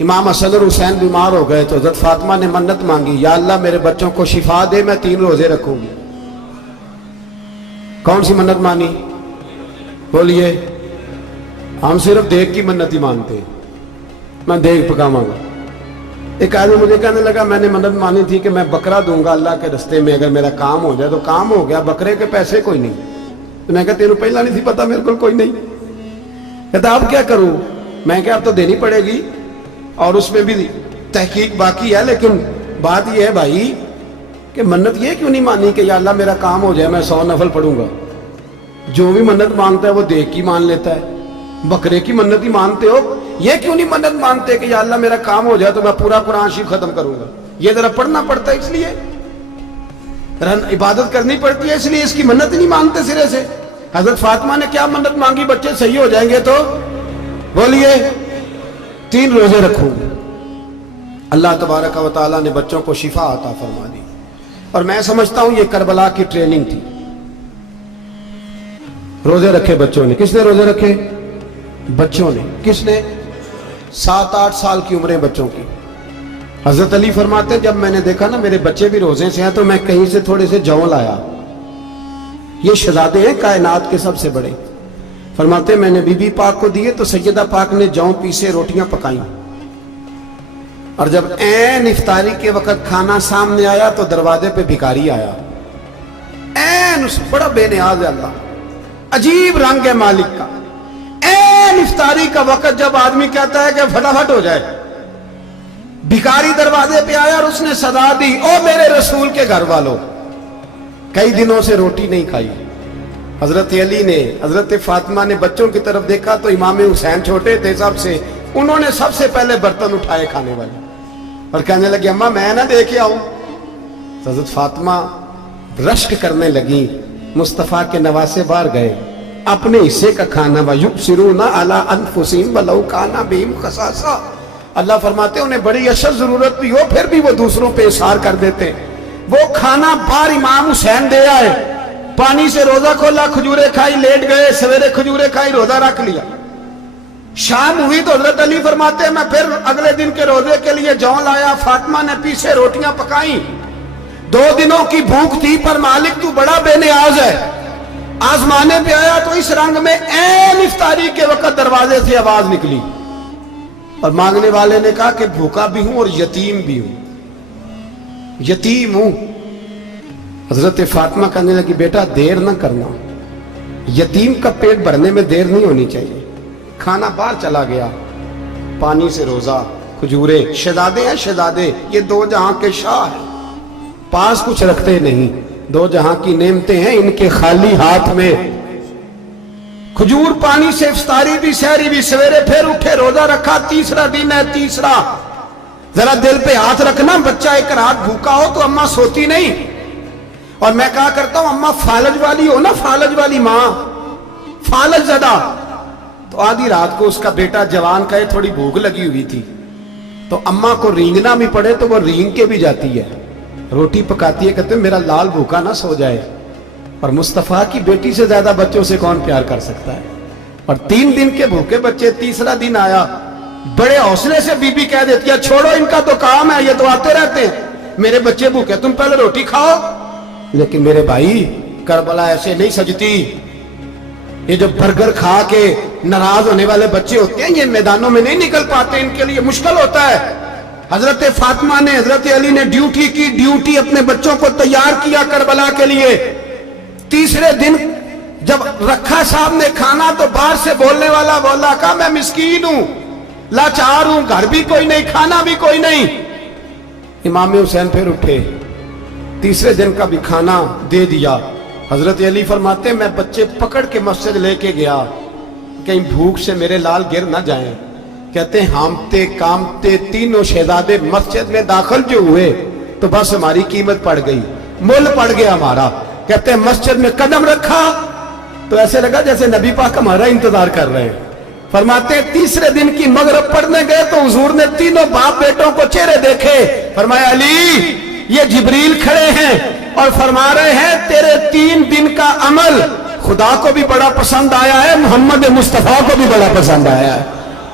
امام حسن اور حسین بیمار ہو گئے تو حضرت فاطمہ نے منت مانگی، یا اللہ میرے بچوں کو شفا دے، میں 3 روزے رکھوں گی۔ کون سی منت مانی؟ بولیے۔ ہم صرف دیکھ کی منت ہی مانتے ہیں، میں دیکھ پکاواں گا۔ ایک آدمی مجھے کہنے لگا میں نے منت مانی تھی کہ میں بکرا دوں گا اللہ کے رستے میں، اگر میرا کام ہو جائے تو کام ہو گیا، بکرے کے پیسے کوئی نہیں۔ تو میں کہا تیرے پہلا نہیں تھی پتا، میرے کو کوئی نہیں۔ کہتا اب کیا کروں؟ میں کہا اب تو دینی پڑے گی، اور اس میں بھی تحقیق باقی ہے، لیکن بات یہ ہے بھائی کہ منت یہ کیوں نہیں مانی کہ یا اللہ میرا کام ہو جائے میں 100 نفل پڑھوں گا؟ جو بھی منت مانتا ہے وہ دیکھ کی مان لیتا ہے۔ بکرے کی منت ہی مانتے ہو، یہ کیوں نہیں منت مانتے کہ یا اللہ میرا کام ہو جائے تو میں پورا قرآن شریف ختم کروں گا؟ یہ ذرا پڑھنا پڑتا ہے، اس لیے عبادت کرنی پڑتی ہے، اس لیے اس کی منت ہی نہیں مانتے سرے سے۔ حضرت فاطمہ نے کیا منت مانگی؟ بچے صحیح ہو جائیں گے تو بولیے 3 روزے رکھوں۔ اللہ تبارک و تعالیٰ نے بچوں کو شفا عطا فرما دی، اور میں سمجھتا ہوں یہ کربلا کی ٹریننگ تھی۔ روزے رکھے بچوں نے۔ کس نے روزے رکھے؟ بچوں نے۔ کس نے؟ 7-8 سال کی عمریں بچوں کی۔ حضرت علی فرماتے جب میں نے دیکھا نا میرے بچے بھی روزے سے ہیں تو میں کہیں سے تھوڑے سے جوں لایا۔ یہ شہزادے ہیں کائنات کے سب سے بڑے۔ فرماتے میں نے بی بی پاک کو دیے تو سیدہ پاک نے جوں پیسے روٹیاں پکائیں، اور جب عین افطاری کے وقت کھانا سامنے آیا تو دروازے پہ بھکاری آیا۔ عین اس بڑا بے نیاز ہے اللہ، عجیب رنگ ہے مالک کا۔ عین افطاری کا وقت جب آدمی کہتا ہے کہ فٹافٹ ہو جائے، بھکاری دروازے پہ آیا اور اس نے صدا دی، او میرے رسول کے گھر والوں، کئی دنوں سے روٹی نہیں کھائی۔ حضرت علی نے، حضرت فاطمہ نے بچوں کی طرف دیکھا تو امام حسین چھوٹے تھے سب سے، انہوں نے سب سے پہلے برتن اٹھائے کھانے والے، اور کہنے لگے اماں میں نہ دیکھے آؤں۔ حضرت فاطمہ رشک کرنے لگی، مصطفیٰ کے نواسے باہر گئے، اپنے حصے کا کھانا وَيُبْصِرُونَ عَلَىٰ أَنفُسِهِمْ وَلَوْ كَانَ بِهِمْ خَصَاصَةٌ۔ اللہ فرماتے انہیں بڑی اشد ضرورت بھی ہو پھر بھی وہ دوسروں پہ اثار کر دیتے۔ وہ کھانا باہر امام حسین دے آئے، پانی سے روزہ کھولا، کھجورے کھائی، لیٹ گئے، سویرے کھجورے کھائی، روزہ رکھ لیا۔ شام ہوئی تو حضرت علی فرماتے ہیں میں پھر اگلے دن کے روزے کے لیے جوں لایا، فاطمہ نے پیچھے روٹیاں پکائیں۔ 2 دنوں کی بھوک تھی، پر مالک تو بڑا بے نیاز ہے، آزمانے پہ آیا تو اس رنگ میں عین افطاری کے وقت دروازے سے آواز نکلی، اور مانگنے والے نے کہا کہ بھوکا بھی ہوں اور یتیم بھی ہوں، یتیم ہوں۔ حضرت فاطمہ کہنے لگی بیٹا دیر نہ کرنا، یتیم کا پیٹ بھرنے میں دیر نہیں ہونی چاہیے۔ کھانا باہر چلا گیا، پانی سے روزہ، کھجورے، شہزادے ہیں شہزادے، یہ 2 جہاں کے شاہ ہیں، پاس کچھ رکھتے نہیں، 2 جہاں کی نعمتیں ہیں ان کے خالی ہاتھ میں۔ کھجور پانی سے افطاری بھی سحری بھی، سویرے پھر اٹھے روزہ رکھا، تیسرا دن ہے تیسرا۔ ذرا دل پہ ہاتھ رکھنا، بچہ ایک رات بھوکا ہو تو اماں سوتی نہیں، اور میں کہا کرتا ہوں اماں فالج والی ہو نا، فالج والی ماں، فالج زدہ، تو آدھی رات کو اس کا بیٹا جوان کہے تھوڑی بھوک لگی ہوئی تھی، تو اماں کو رینگنا بھی پڑے تو وہ رینگ کے بھی جاتی ہے، روٹی پکاتی ہے، کہتے ہیں میرا لال بھوکا نہ سو جائے۔ اور مصطفیٰ کی بیٹی سے زیادہ بچوں سے کون پیار کر سکتا ہے؟ اور 3 دن کے بھوکے بچے، تیسرا دن آیا، بڑے حوصلے سے بی بی کہہ دیتی ہے چھوڑو ان کا تو کام ہے، یہ تو آتے رہتے ہیں، میرے بچے بھوکے تم پہلے روٹی کھاؤ۔ لیکن میرے بھائی کربلا ایسے نہیں سجتی۔ یہ جو برگر کھا کے ناراض ہونے والے بچے ہوتے ہیں یہ میدانوں میں نہیں نکل پاتے، ان کے لیے مشکل ہوتا ہے۔ حضرت فاطمہ نے، حضرت علی نے ڈیوٹی کی، ڈیوٹی اپنے بچوں کو تیار کیا کربلا کے لیے۔ تیسرے دن جب رکھا صاحب نے کھانا تو باہر سے بولنے والا بولا کہا میں مسکین ہوں، لاچار ہوں، گھر بھی کوئی نہیں، کھانا بھی کوئی نہیں۔ امام حسین پھر اٹھے، تیسرے دن کا بھی کھانا دے دیا۔ حضرت علی فرماتے ہیں میں بچے پکڑ کے مسجد لے کے گیا، کہیں بھوک سے میرے لال گر نہ جائیں۔ کہتے ہیں ہامتے کامتے تینوں شہزادے مسجد میں داخل جو ہوئے تو بس ہماری قیمت پڑ گئی، مول پڑ گیا ہمارا۔ کہتے ہیں مسجد میں قدم رکھا تو ایسے لگا جیسے نبی پاک ہمارا انتظار کر رہے ہیں۔ فرماتے ہیں تیسرے دن کی مغرب پڑھنے گئے تو حضور نے تینوں باپ بیٹوں کو چہرے دیکھے، فرمایا علی یہ جبریل کھڑے ہیں اور فرما رہے ہیں تیرے 3 دن کا عمل خدا کو بھی بڑا پسند آیا ہے، محمد مصطفیٰ کو بھی بڑا پسند آیا ہے۔